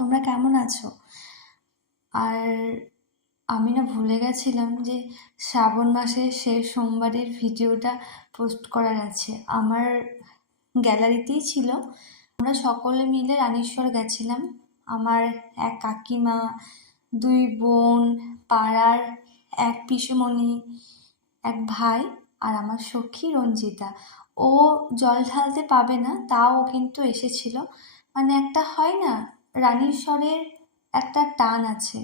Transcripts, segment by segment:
আছো? আর আমি না ভুলে গেছিলাম যে শ্রাবণ মাসের শেষ সোমবারের ভিডিওটা পোস্ট করার আছে। আমার গ্যালারিতেই ছিল। আমরা সকলে মিলে রানীশ্বর গেছিলাম। আমার এক কাকিমা, দুই বোন, পাড়ার এক পিসুমণি, এক ভাই আর আমার সখী রঞ্জিতা। ও জল ঢালতে পাবে না, তাও কিন্তু এসেছিল। মানে একটা হয় না রানীশ্বরের একটা টান আছে।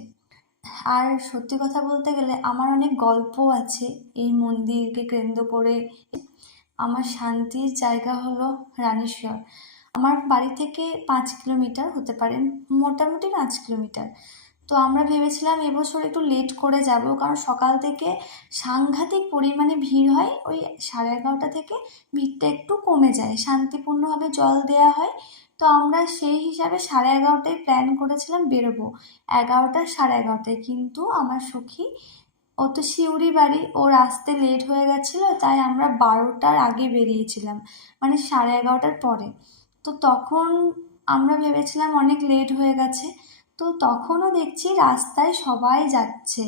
আর সত্যি কথা বলতে গেলে আমার অনেক গল্প আছে এই মন্দিরকে কেন্দ্র করে। আমার শান্তির জায়গা হলো রানীশ্বর। আমার বাড়ি থেকে পাঁচ কিলোমিটার হতে পারে, মোটামুটি পাঁচ কিলোমিটার। তো আমরা ভেবেছিলাম এবছর একটু লেট করে যাব, কারণ সকাল থেকে সাংঘাতিক পরিমাণে ভিড় হয়, ওই সাড়ে এগারোটা থেকে ভিড়টা একটু কমে যায়। শান্তিপূর্ণভাবে জল দেওয়া হয় তো আমরা সেই হিসাবে সাড়ে এগারোটায় প্ল্যান করেছিলাম বেরোবো। এগারোটা সাড়ে এগারোটায়। কিন্তু আমার সখী, ও তো শিউরি বাড়ি, ওর আসতে লেট হয়ে গেছিল, তাই আমরা বারোটার আগে বেরিয়েছিলাম মানে সাড়ে এগারোটার পরে। তো তখন আমরা ভেবেছিলাম অনেক লেট হয়ে গেছে, তো তখনও দেখছি রাস্তায় সবাই যাচ্ছে।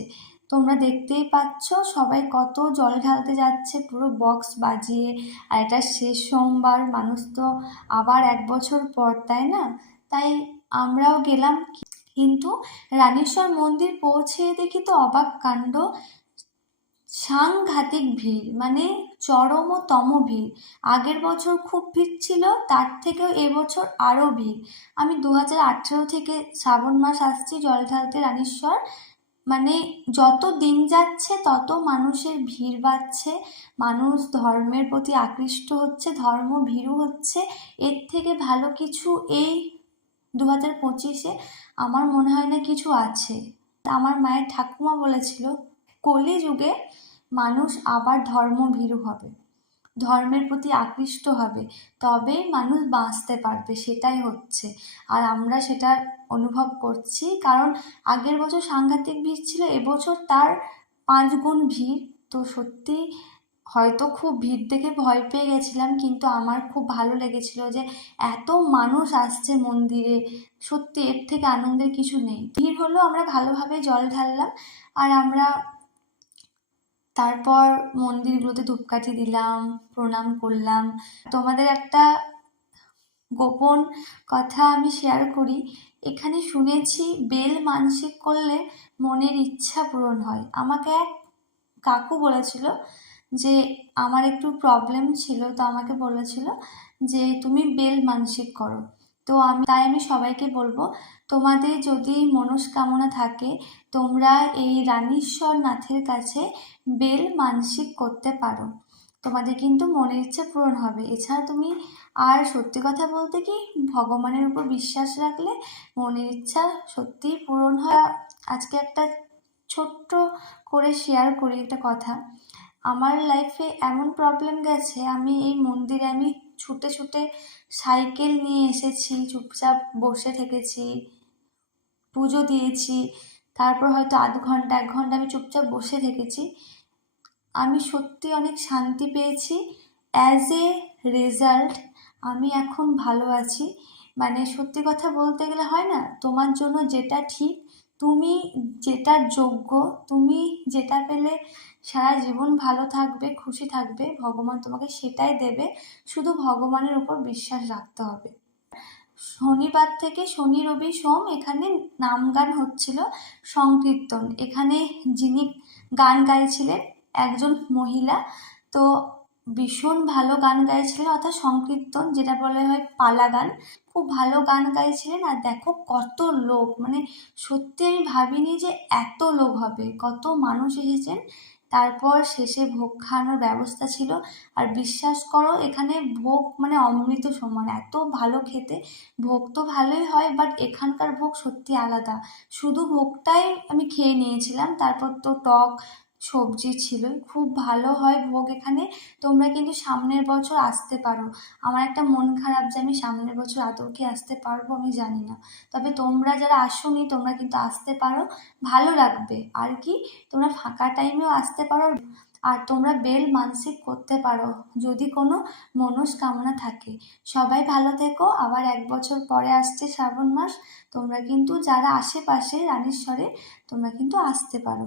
তোমরা দেখতেই পাচ্ছ সবাই কত জল ঢালতে যাচ্ছে, পুরো বক্স বাজিয়ে। আর এটা শেষ সোমবার, মানুষ তো আবার এক বছর পর, তাই না? তাই আমরাও গেলাম। কিন্তু রানেশ্বর মন্দির পৌঁছে দেখি তো অবাক কাণ্ড। সাংঘাতিক ভিড় মানে চরমতম ভিড়। আগের বছর খুব ভিড় ছিল, তার থেকেও এবছর আরও ভিড়। আমি দু হাজার আঠেরো থেকে শ্রাবণ মাস আসছি জল ঢালতে রানীশ্বর মানে যত দিন যাচ্ছে, তত মানুষের ভিড় বাড়ছে। মানুষ ধর্মের প্রতি আকৃষ্ট হচ্ছে, ধর্ম ভীরু হচ্ছে। এর থেকে ভালো কিছু এই দু হাজার পঁচিশে আমার মনে হয় না কিছু আছে। আমার মায়ের ঠাকুমা বলেছিল, কলিযুগে মানুষ আবার ধর্ম ধর্মভীরু হবে। ধর্মের প্রতি আকৃষ্ট হবে, তবেই মানুষ বাঁচতে পারবে, সেটাই হচ্ছে। আর আমরা সেটা অনুভব করছি, কারণ আগের বছর সাংঘাতিক ভিড় ছিল, এবছর তার পাঁচ গুণ ভিড়। তো সত্যি হয়তো খুব ভিড় দেখে ভয় পেয়ে গেছিলাম, কিন্তু আমার খুব ভালো লেগেছিল যে এত মানুষ আসছে মন্দিরে। সত্যি এর থেকে আনন্দের কিছু নেই। ভিড় হলো আমরা ভালোভাবে জল ঢাললাম, আর আমরা তারপর মন্দিরগুলোতে ধূপকাঠি দিলাম, প্রণাম করলাম। তোমাদের একটা গোপন কথা আমি শেয়ার করি। এখানে শুনেছি, বেল মানসিক করলে মনের ইচ্ছা পূরণ হয়। আমাকে এক কাকু বলেছিল যে, আমার একটু প্রবলেম ছিল। তো আমাকে বলেছিল যে, তুমি বেল মানসিক করো। তো আমি তাই আমি সবাইকে বলব, তোমাদের যদি মনস্কামনা থাকে, তোমরা এই রানীশ্বর নাথের কাছে বেল মানসিক করতে পারো। তোমাদের কিন্তু মনের ইচ্ছা পূরণ হবে। এছাড়া তুমি আর সত্যি কথা বলতে কি, ভগবানের উপর বিশ্বাস রাখলে মনের ইচ্ছা সত্যিই পূরণ হয়। আজকে একটা ছোট্ট করে শেয়ার করি একটা কথা। আমার লাইফে এমন প্রবলেম গেছে, আমি এই মন্দিরে আমি ছুটে ছুটে সাইকেল নিয়ে এসেছি, চুপচাপ বসে থেকেছি, পুজো দিয়েছি, তারপর হয়তো আধ ঘণ্টা, এক ঘণ্টা আমি চুপচাপ বসে থেকেছি। আমি সত্যি অনেক শান্তি পেয়েছি। অ্যাজ এ রেজাল্ট আমি এখন ভালো আছি। মানে সত্যি কথা বলতে গেলে হয় না, তোমার জন্য যেটা ঠিক, তুমি যেটার যোগ্য, তুমি যেটা পেলে সারা জীবন ভালো থাকবে, খুশি থাকবে, ভগবান তোমাকে সেটাই দেবে, শুধু ভগবানের উপর বিশ্বাস রাখতে হবে। শনিবার থেকে শনি, রবি, সোম এখানে নাম গান হচ্ছিল, সংকীর্তন। এখানে যিনি গান গাইছিলেন, একজন মহিলা, তো ভীষণ ভালো গান গাইছিলেন, অর্থাৎ সংকীর্তন যেটা বলা হয় পালা গান। খুব ভালো গান গাইছিলেন, আর দেখো কত লোক মানে সত্যি আমি ভাবিনি যে এত লোক হবে, কত মানুষ এসেছেন। তারপর শেষে ভোগ খাওয়ানোর ব্যবস্থা ছিল। আর বিশ্বাস করো, এখানে ভোগ মানে অমৃত সমান। এত ভালো খেতে, ভোগ তো ভালোই হয় বাট এখানকার ভোগ সত্যি আলাদা। শুধু ভোগটাই আমি খেয়ে নিয়েছিলাম। তারপর তো টক সবজি ছিল। খুব ভালো হয় ভোগ এখানে। তোমরা কিন্তু সামনের বছর আসতে পারো। আমার একটা মন খারাপ যে আমি সামনের বছর আদৌ কি আসতে পারব আমি জানি না। তবে তোমরা যারা আসোনি, তোমরা কিন্তু আসতে পারো। ভালো লাগবে। আর কি? তোমরা ফাঁকা টাইমেও আসতে পারো। আর তোমরা বেল মানসিক করতে পারো, যদি কোনো মনস্কামনা থাকে। সবাই ভালো থেকো। আবার এক বছর পরে আসছে শ্রাবণ মাস। তোমরা কিন্তু যারা আশেপাশে রানীশ্বরে তোমরা কিন্তু আসতে পারো।